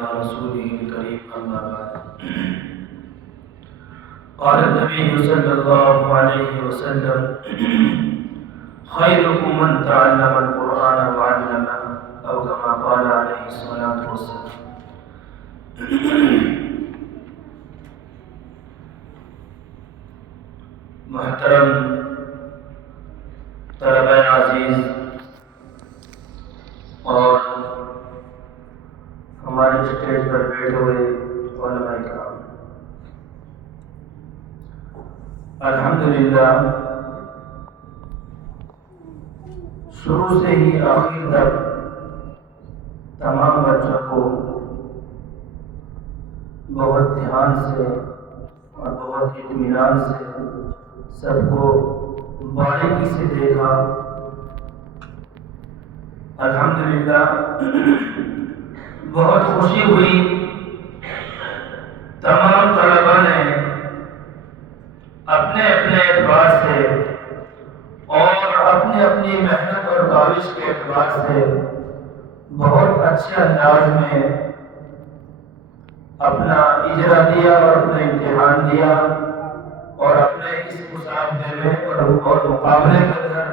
رسوله الكريم أما بعد. قال النبي صلى الله عليه وسلم: خيركم من تعلم القرآن وعلمه، أو كما قال عليه الصلاة والسلام. محترم طلبہ عزیز اور ہمارے اسٹیج پر بیٹھے ہوئے علماء کرام، الحمدللہ شروع سے ہی آخر تک تمام بچوں کو بہت دھیان سے اور بہت اطمینان سے سب کو باریکی سے دیکھا. الحمدللہ بہت خوشی ہوئی. تمام طلباء نے اپنے اپنے اعتبار سے اور اپنی اپنی محنت اور کاوش کے اعتبار سے بہت اچھے انداز میں اپنا اجرا دیا اور اپنا امتحان دیا، اور اپنے اس مسابقے میں اور مقابلے کے اندر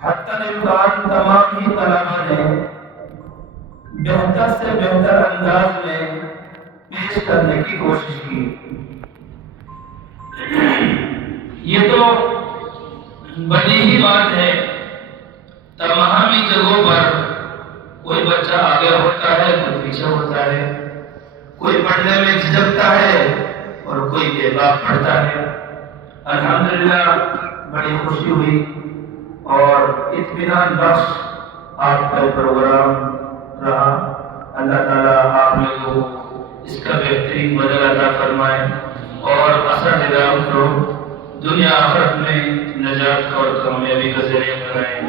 حتی الامکان تمام ہی طلباء نے بہتر سے بہتر انداز میں پیش کرنے کی کوشش کی. یہ تو بڑی ہی بات ہے. تمام ہی جگہوں پر کوئی بچہ آگے ہوتا ہے، کوئی پیچھے ہوتا ہے، کوئی پڑھنے میں جھجکتا ہے اور کوئی بے باک پڑھتا ہے. الحمدللہ بڑی خوشی ہوئی اور اطمینان بخش آپ کا پروگرام رہا. اللہ تعالیٰ آپ لوگوں کو اس کا بہترین بدل عطا فرمائے اور اساتذہ کو دنیا آخرت میں نجات اور کامیابی کا ذریعہ بنائے.